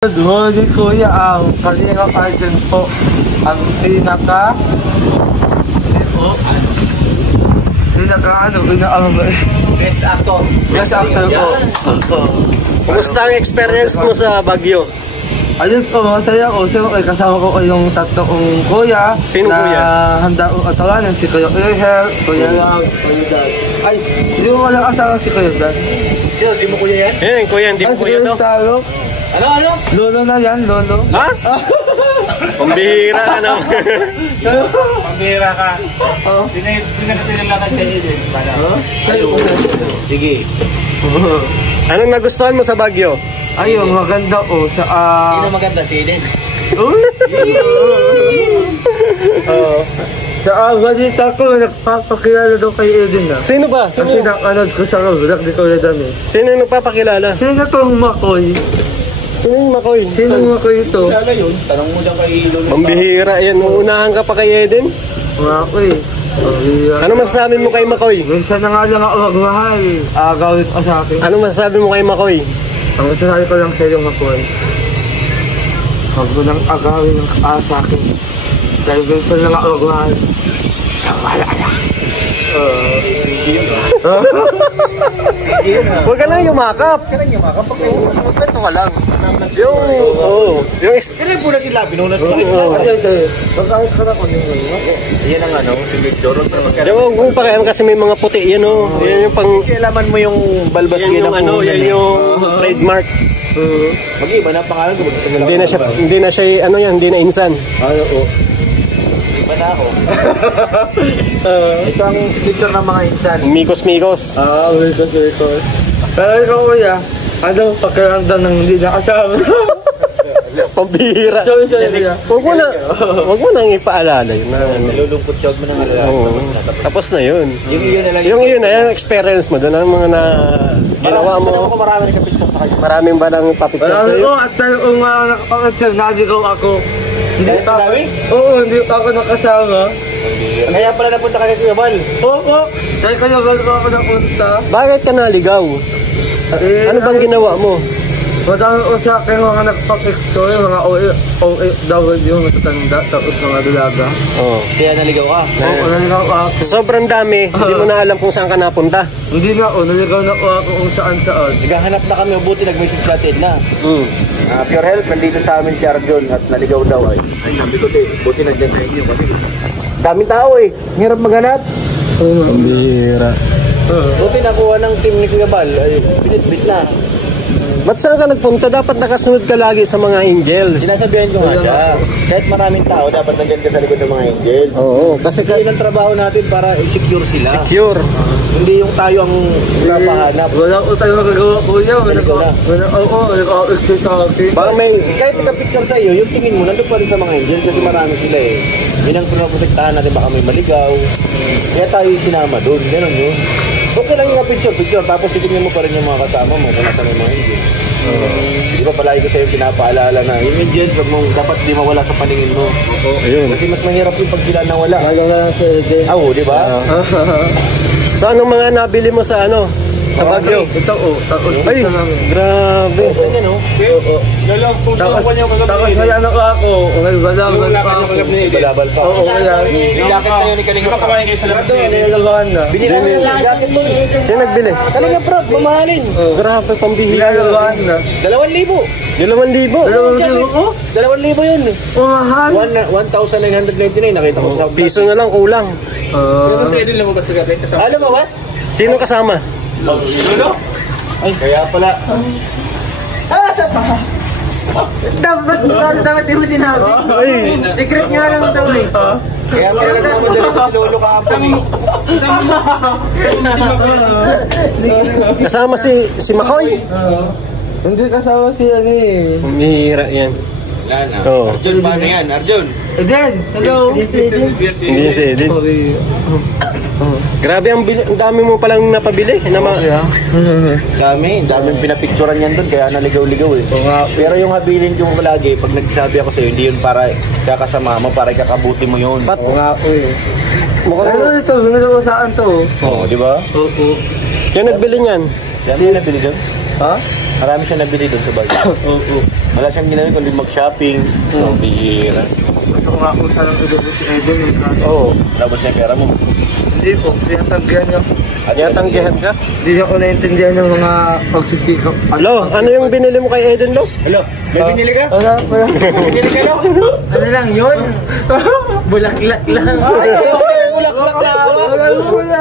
Huli kuya ang Kalinga Arjun po ang pinaka Best actor. Best actor po. Kumusta ang experience mo sa Baguio? Ayun po, masaya ko. Siyempre kasama ko yung tatlong kuya. Sino na kuya? handa kong katawanan. Si Kuya Ehel, Kuya Lang, Kuya Dad. Ay, hindi mo walang asawa si Kuya Dad. Sino, di mo kuya yan? Eh, kuya, hindi mo kuya to. Ano? Lolo na yan, lolo. Ha? Pambihira ka naman. Pambira ka. Hindi na kasi nilalakad sa iyo. Sige. Anong nagustuhan mo sa Baguio? Ayun, maganda po. Sino maganda? Si Eden. Sa balita ko, nagpapakilala daw kay Eden na. Sino ba? Kasi nakanood ko sa vlog ni Kuya Dami. Sino yung nagpapakilala? Sino tong Makoy? Sino yung Makoy? Sino Makoy ito? Kaya yun, tanong mo dyan kay Lolo. Pambihira yan. Uunahan ka pa kay Eden? Makoy. Ano masasabi mo kay Makoy? Minsan na nga lang ako magmahal. Agawin ko sa akin. Ano masasabi mo kay Makoy? Ang masasabi ko lang sa iyo, Makoy. Huwag mo nang agawin ng sa akin. Dahil minsan lang ako magmahal. Huwag ka nang yumakap. Pagkwento ka lang. Yung Kailan po na sila? Binunas ko rin. Pagkahit ka na ko yung Yan ang ano, si Victor. yung pakialam kasi may mga puti yan o. Yan yung pang... Kailaman mo yung balbas Yan yung ano, yan yung trademark. Mag-iba na pangalan ko. Hindi na siya ano yan, hindi na insan. oo. Iba na ako. Ito ang picture ng mga insan. Mikos-mikos. Wait. Pero ikaw kuya, ano pagkaramdam ng hindi nakasama? Pambihira. Sorry kuya. Huwag mo nang ipaalala yun. Nalulungkot siya, huwag mo nang alala. Oo. Tapos na yun. Yung iyon na lang. Yung iyon na yung experience mo doon, ang mga na ginawa mo. Ako marami nakapicture sa kanya. Maraming ba nang papicture Marami sa'yo? ko at tayo kung nakapag-sir, naligaw ako. Hindi Dahil pa ako. marami? Oo, hindi pa ako nakasama. Kaya pala napunta ka kay Kuya Val. Oo, dahil kaya bago ako napunta. Bakit ka naligaw? Ano bang ginawa mo? Madami ko sa akin mga nagpapicture, mga OFW, matatanda, tapos mga dalaga. Oh. Kaya naligaw ka. Oo, naligaw ako. Sobrang dami, hindi mo na alam kung saan ka napunta. Hindi na ako, naligaw na ako kung saan. Naghahanap na kami, buti nag-message sa atin na. Pure Health, nandito sa amin si Arjun at naligaw daw ay. Ay, sabi ko buti nag-message nyo kasi. Daming tao eh, hirap maghanap. Pambihira. Buti nakuha ng team ni Kuya Val, ay binitbit na. Ba't saan ka nagpunta? Dapat nakasunod ka lagi sa mga angels. Sinasabihan ko nga siya, kahit maraming tao, dapat nandiyan ka sa likod ng mga angel. Oo, kasi Kasi yun ang trabaho natin para i-secure sila. secure. Hindi yung tayo ang napahanap. Wala ko tayo magagawa po niya. Nag-exercise sa akin. Baka may... Kahit magka-picture sa iyo, yung tingin mo, nandun pa rin sa mga angel kasi marami sila eh. Yun ang pinaprotektahan natin, baka may maligaw. Kaya tayo sinama doon, gano'n yun. Okay lang yung picture, tapos titingnan mo pa rin yung mga kasama mo kung nasa may mga angel. Di ba palagi ko sa'yo pinapaalala na yung angels, dapat di mawala sa paningin mo. Ayun. Kasi mas mahirap yung pag sila nawala. Lalo na lang sa Eden. Oo, di ba? So anong mga nabili mo sa ano? Sa Baguio? Ito tapos Ay, ito namin. grabe. Ganyan o. Tapos may ano ko ako, may balabal pa ako. Balabal pa. Oo, kaya. Yung jacket sa'yo ni Kalinga pa. Ito, nilalabahan na. Binila mo yung jacket mo. Sino nagbili? Kalinga Prab, mamahalin. Grabe, pambihira. Nilalabahan na. 2,000. 2,000. Dalawang libo ko? 2,000 yun. Umahal. 1,999 nakita ko sa Piso na lang kulang. Pero sa Edil lumabas sa gabi kasama. Alam mo, Bas? Sino kasama? Lolo? Ay, kaya pala. Dapat di mo sinabi. Secret nga lang daw eh. Kaya pala nagmamadali ko si Lolo kahapon eh. Kasama si Makoy? Hindi kasama siya eh. Pambihira yan. Wala na. Oo. Arjun, paano yan? Arjun? Eden, hello. Hindi si Edith. Sorry. Grabe, ang dami mo palang napabili. Daming pinapicturan yan doon, kaya naligaw-ligaw eh. Pero yung habilin yung lagi, pag nagsabi ako sa'yo, hindi yun para kakasama mo, para kakabuti mo yun. Oo nga po eh. Mukhang Ano ito? Binili ko saan to? Oo, di ba? Oo. yan nagbili niyan. Yan yung nabili doon? Ha? Marami siya nabili doon sa Baguio. Oo. Wala siyang ginawin kundi mag-shopping. So, bihira. Gusto ko nga kung saan ang ilubo si Eden yung kaso. Oo. Tapos niya pera mo. Hindi po, tinatanggihan niya. Tinatanggihan ka? Hindi niya ko naintindihan ng mga pagsisikap. Lo, ano yung binili mo kay Eden, Lo? Hello, may binili ka? Wala. Binili ka, no? Ano lang yun? Bulaklak lang. Bulak-bulak na awa. Wala.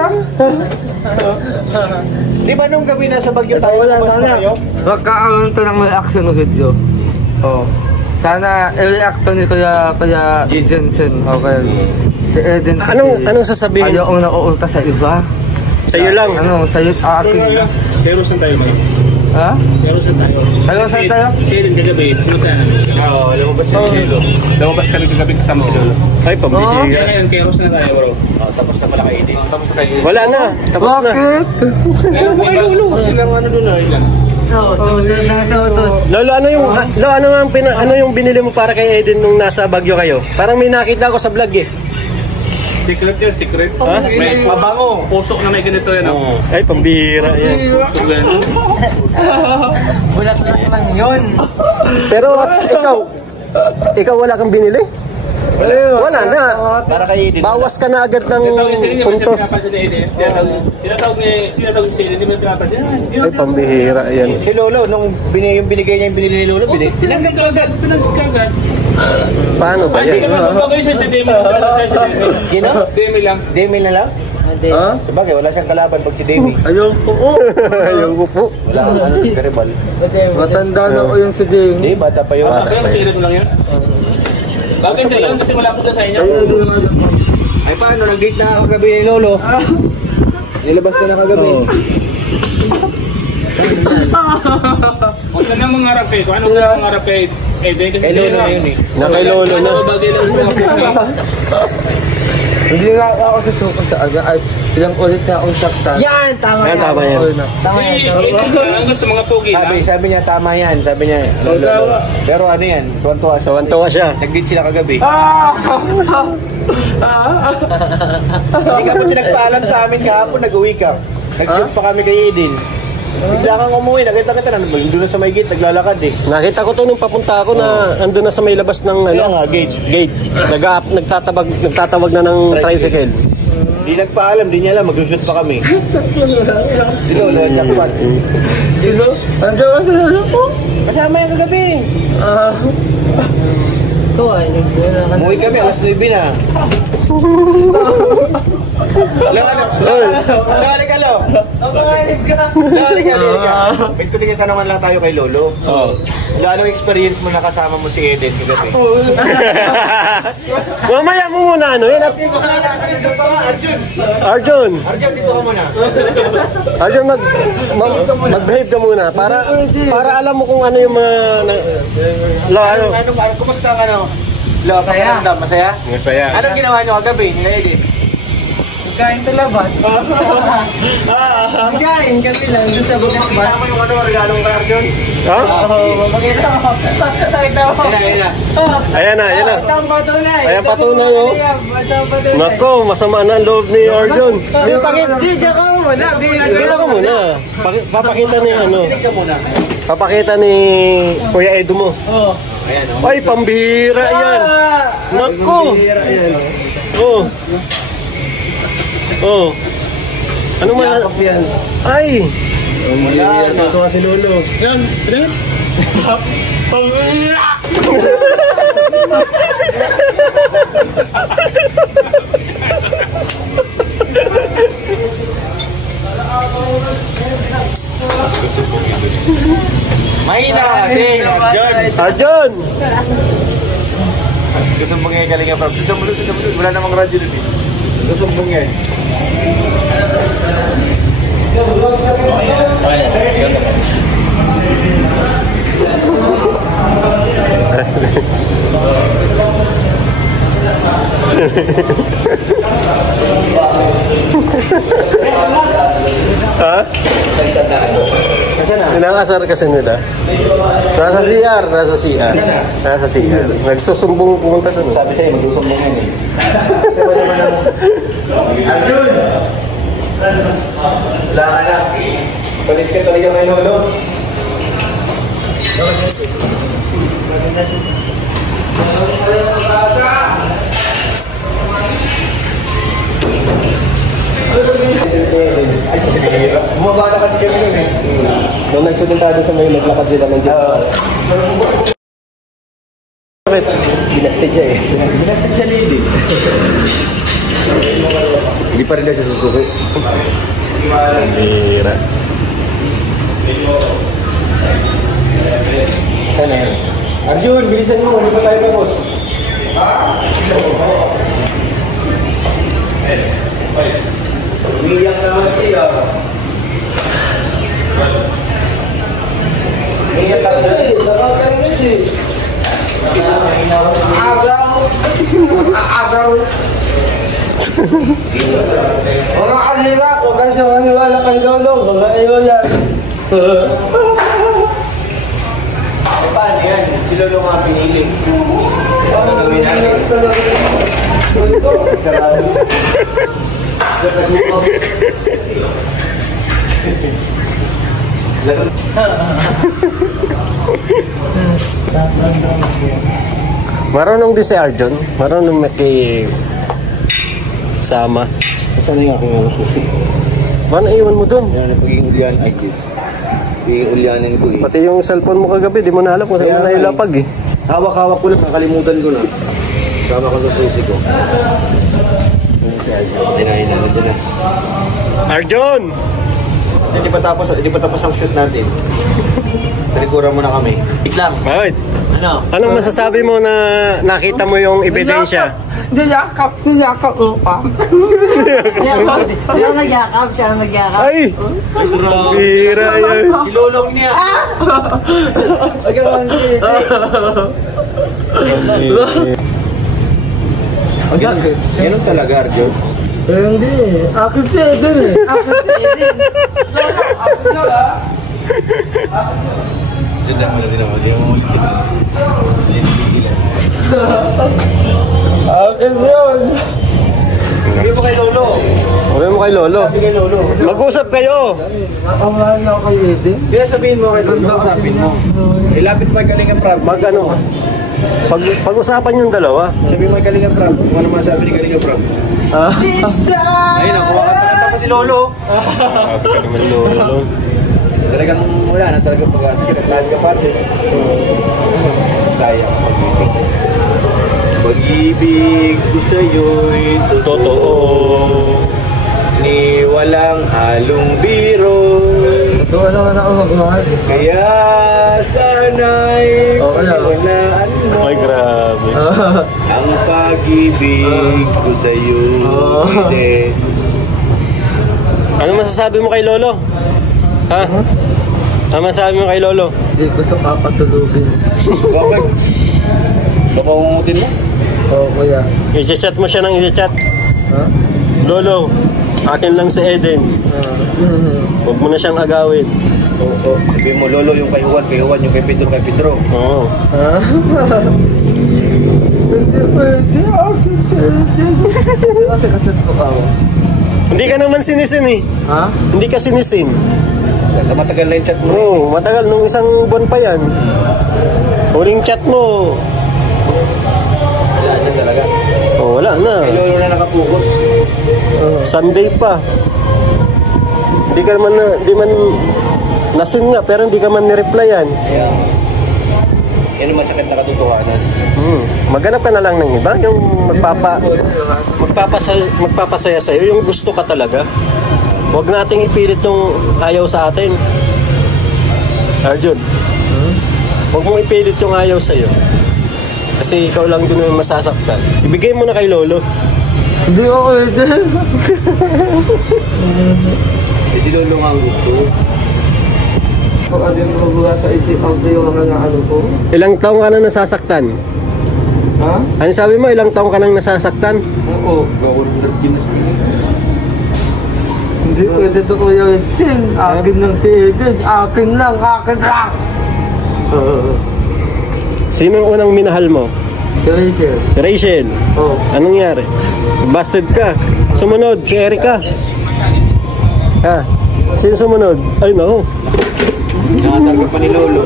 Di ba nung gabi nasa Baguio tayo? Wala, lumabas sana. pa kayo? Magkakaroon to ng reaction ng video. Oo. Sana i-react to ni Kuya Jensen. Okay. Si Eden. Anong sasabihin? Ayaw ang nauunta sa iba. Sa'yo lang. Ano, sa'yo akin lang. Pero saan tayo ba? Ha? Pero saan tayo? Pero saan tayo? Si Eden kagabi, pumunta namin. Oo, lumabas si Lolo. Lumabas kami kagabi kasama si Lolo. Ay, pambihira. Kaya ngayon, keros na tayo bro. Tapos na pala kayo din. Tapos na kayo. Wala na. Tapos na. Bakit? Ngayon, may Lolo. Silang ano doon na. Nasa utos. Lolo, ano yung binili mo para kay Eden nung nasa Baguio kayo? Parang may nakita ko sa vlog eh. Secret yun, secret. Ha? May Mabango. pusok na may ganito yan. Oo. Ay, pambihira yan. Pusok yan. Bulaklak lang yun. Pero ikaw wala kang binili? Wala na. Para kayo din. Bawas ka na agad ng Tinatawag ni Celine, hindi mo siya puntos. pinapansin ni Eden. Tinatawag ni Celine, hindi mo pinapansin. Ay, pambihira yan. Si Lolo, nung yung binigay niya yung binili ni Lolo, tinanggap ko agad. Pinansin ka agad. Paano ba Sige, yan? magpapagay siya sa demo. Sino? Demo lang. Demi na lang? Ha? Sabagay, wala siyang kalaban pag si Demi. Ayaw ko. Ayaw ko po. Wala kang ano, karibal. Matanda na ko yung si Ding. Hindi, bata pa yun. Kaya masira ko lang yun. Bagay sa iyo, kasi wala ko doon sa inyo. Ay paano, nag-date na ako kagabi ni Lolo. Nilabas ka na kagabi. Huwag ka na mangarap eh. Kung ano ka mangarap eh. Eden, kasi Kay Lolo na yun eh. Na kay Lolo na. Bagay lang sa mga puti. Hindi nga ako susuko sa aga at ilang ulit na akong saktan. Yan, tama yan. Kasi Eden, ang gusto mga pugi lang. Sabi niya, tama yan. Sabi niya, Lolo. Pero ano yan, tuwan-tuwa siya. Tuwan-tuwa siya. Nag-date sila kagabi. Hindi ka pa pinagpaalam sa amin kahapon, nag-uwi ka. Nag-shoot pa kami kay Eden. Bigla kang umuwi, nakita kita na, doon na sa may gate, naglalakad eh. Nakita ko to nung papunta ako na andun na sa may labas ng Kaya nga, gate. gate. Nagtatawag na ng tricycle. Di nagpaalam, di niya alam, mag-shoot pa kami. Si Lolo, jackpot. Sino? Andiyan ka sa lalo ko? Kasama yan kagabi. Ito ay, nagbuha ka. Umuwi kami, alas 9 na. Halika, Lo. Pangalit ka. Halika. May tuloy tanongan lang tayo kay Lolo. Lalong experience mo na kasama mo si Eden kagabi. Mamaya mo muna ano yan. Arjun. Arjun, dito ka muna. Arjun, mag-behave ka muna para alam mo kung ano yung mga Kumusta ang ano? Lo, masaya. Masaya? Masaya. Anong ginawa nyo kagabi ni Eden? Kain sa labas. Kain kami lang doon sa bukas ba? Kasama yung ano, regalong kay Arjun? Ha? Makita mo. Nakita mo. Ayan na. Ayan na. Ang patunay. Ayan patunay oh. Nako, masama na ang loob ni Arjun. Hindi, Diyan ka muna. Pakita ko muna. Papakita ni ano. Tinig ka muna. Papakita ni Kuya Edo mo. Ayan, oh. Ay, pambihira yan. Nako. Oh. Oh. Ano man? Ay. Yan. Ito nga si Lolo. Yan, Eden. Mahina kasi, Arjun. Arjun. Gusto mong ngayon galing nga, Gusto mo. Wala namang radyo dun eh. Gusto mong ngayon. Ha? Pinakasar kasi nila. Nasa CR. Nagsusumbong pumunta doon. Sabi sa'yo, magsusumbong ngayon. Arjun! Wala ka na. Palit ka talaga kay Lolo. Bumaba na kasi kami nun eh. Nung nagputintado sa may naglakad sila ng dito. Bakit? Binasted siya eh. Binasted siya Lily. Hindi pa rin na siya susuki. Bira. Sana yan. Arjun, bilisan mo. Hindi pa tayo tapos. Umiyak naman siya. Umiyak ka na. Agaw. Mga kalira, huwag kayo sa maniwala kang lolo. Mga ayaw yan. Paano yan? Si Lolo nga pinili. Ano gawin natin? Sarado. Marunong din si Arjun. Marunong sama. Saan yung aking mga susi? Paano iwan mo dun? Yan ang pagiging ulyan. Ay, pagiging ulyanin ko eh. Pati yung cellphone mo kagabi, di mo na alam kung saan mo nailapag eh. Hawak-hawak ko lang, nakalimutan ko na. Sama ko sa susi ko. Ano si Arjun? Dinahin na, nandun na. Arjun! Hindi pa tapos ang shoot natin. Talikuran muna kami. Wait lang. Bakit? Ano? Anong masasabi mo na nakita mo yung ebidensya? Niyakap upa. Siya nagyakap, siya nagyakap. Ay! Bira yan. Si Lolong niya. Ganun talaga, Arjun. Hindi. Akin si Eden eh. Akin si Eden. Akin siya ah. Sudah mo na din ako. Hindi mo ulit. Akin yun. Hindi mo kay Lolo. Sabi mo kay Lolo. Sabi kay Lolo. Mag-usap kayo! Nakamahan ako kay Eden. Kaya sabihin mo kay Lolo. Sabihin mo. Ilapit mo kay Kalingap Prab. Mag-ano? Pag-usapan yung dalawa. Sabihin mo kay Kalingap Prab. Kung ano masabi ni Kalingap Prab. Ayun, nakuha ka pa si Lolo. Sabi ka naman Lolo. Talagang wala na talagang pag-asa. Kinaglahan ka pa rin. Sayang pag-ibig. Pag-ibig ko sa'yo'y totoo. Ni walang halong biro. Totoo naman ako magmahal. Kaya sana'y pagwalaan mo. Ay, grabe. Ang pag-ibig ko sa'yo. Hindi. Ano masasabi mo kay Lolo? Ha? Ano masasabi mo kay Lolo? Hindi ko sa kapatulugin. Bakit? Papangungutin mo? Oo, kuya. I-chat mo siya ng i-chat. Ha? Lolo, akin lang si Eden. Huwag mo na siyang agawin. Oo. Sabihin mo, Lolo, yung kay Juan, yung kay Pedro. Oo. Ha? Hindi pwede. Akin si Eden. Kasi kasat ko ka mo. Hindi ka naman sinisin eh. Ha? Hindi ka sinisin. Matagal na yung chat mo. Oo, matagal. Nung isang buwan pa yan. Huling chat mo. Wala dyan talaga. Oh, wala na. Kay Lolo na nakapokus. Sunday pa. Hindi ka man, di man, nasin nga, pero hindi ka man nireplyan. Kaya, yan ang masakit na katotohanan. Maghanap ka na lang ng iba, yung magpapasaya sa'yo, yung gusto ka talaga. Huwag nating ipilit yung ayaw sa atin. Arjun, huwag mong ipilit yung ayaw sa'yo. Kasi ikaw lang din yung masasaktan. Ibigay mo na kay Lolo. Hindi ko pwede. Si Lolo nga ang gusto. Kung ano yung mabuha sa isipan ko yung mga ano ko. Ilang taong ka na nasasaktan? Ha? Ano sabi mo, ilang taong ka nang nasasaktan? Oo. Hindi pwede to kuya Edson. Akin lang si Eden. Akin lang. Sino ang unang minahal mo? Si Rachel. Si Rachel. Oo. Anong nangyari? Busted ka. Sumunod, si Erica. Ha? Sino sumunod? Ay, nako. Nakasarga pa ni Lolo.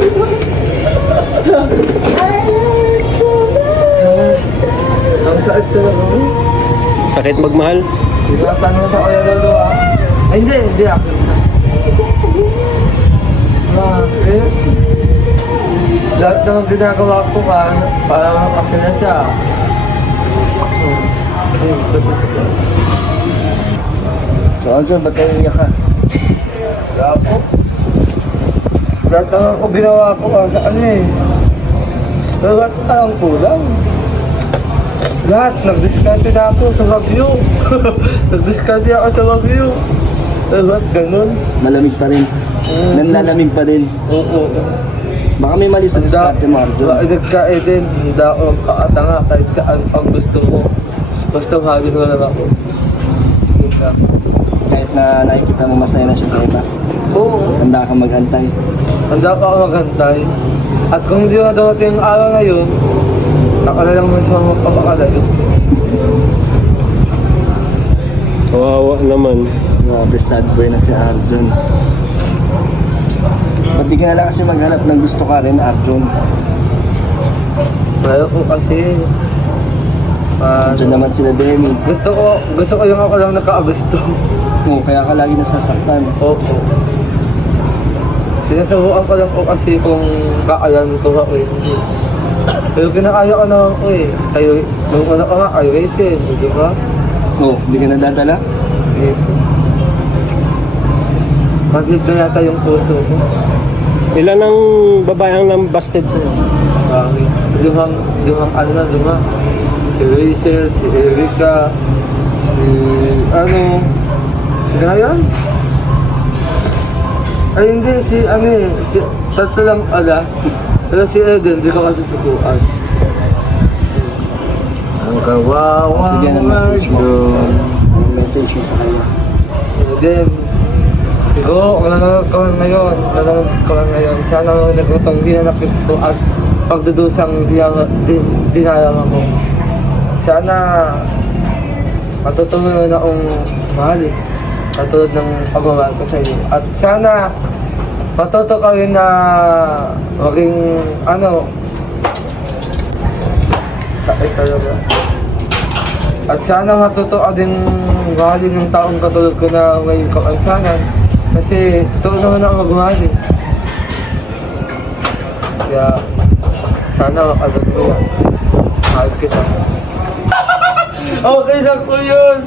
Ang sakit talaga mo. Sakit magmahal. Tinatanong sa Kuya Lolo Ay, hindi ako. Eh, lahat ng ginagawa ko para makasaya siya. So, Arjun, ba't kayo iyak ka? Wala po. Lahat ng ginawa ko sa ano eh. Pero ba't parang kulang? Lahat, nag-discarte na ako sa Wagyu. Nag-discarte ako sa Wagyu. Pero ba't ganun? Malamig pa rin. Nanlalamig pa din. Oo. Baka may mali sa diskarte mo, Arjun. Nagkae din, hindi ako kaatanga kahit saan ang gusto ko. Basta mahalin mo lang ako. Kahit na nakikita mo masaya na siya sa iba, Oo. handa ka maghantay. Handa pa ako maghantay. At kung hindi na dawating yung araw na yun, nakalalang mo sa mga magpapakalayo. Kawawa naman. Grabe, sad boy na si Arjun. Ba't di ka na lang kasi maghanap ng gusto ka rin, Arjun? Pero ko kasi, Arjun naman sila Demi. gusto ko yung ako lang nakaagusto. Oo, kaya ka lagi nasasaktan. Oo. Sinusubukan ko lang po kasi kung kaayan ko ako eh. Pero kinakaya ko naman ko eh. Nung una ko nga, kayo racing, di ba? Oo, di ka nadadala? Eh. Maglit na yata yung puso ko. Ilan ang babae ang nambasted sa'yo? Bakit? Lumang ano na, lumang. Si Rachel, si Erica, si si Ryan? Ay hindi, si tatlo lang ala. Pero si Eden, di ko kasi sukuan. Ang kawawa. Sige na message mo. Ang message mo sa kanya. Eden, siguro kung nanonood ka lang ngayon, sana mo nagutong hinanakit ko at pagdudusang dinalang ako. Sana matutunan mo na akong mahalin. Katulad ng pagmamahal ko sa iyo. At sana matuto ka rin na maging sakit talaga. At sana matuto ka din mahalin yung taong katulad ko na may kapansanan. Kasi totoo naman ako magmahalin. Kaya sana makalag ko yan. Mahal kita. Okay lang po yun.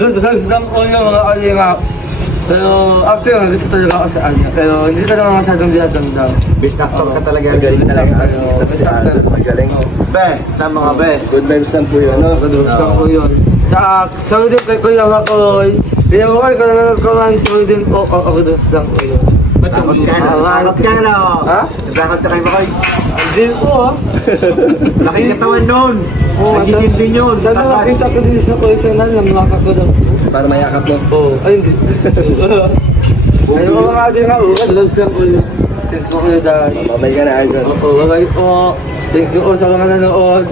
Dudas lang po yun mga kalingap. Pero after yun, gusto talaga ako sa kanya. Pero hindi ka naman masyadong dinadamdam. Best actor ka talaga. Magaling talaga. Artista to si Arjun. Magaling. Best na mga best. Good vibes lang po yun. Dudas lang po yun. Tsaka, sabi din kay Kuya Makoy. Kuya Makoy, kung nanonood ka man, sabi din po, dudas lang po yun. Takot ka na. Takot ka na. Ha? Takot ka kay Makoy. Hindi po ah. Laking katawan noon. Oo, Nagiging din yun. Sana makita ko din sa personal ng mga kakudang. Para mayakap mo. Oo. Ay, hindi. Ayun ko mga din nga, loves lang ko yun. Thank you, Kuya Dan. Mabay ka na, Arjun. Oo, bye po. Thank you po sa mga nanood.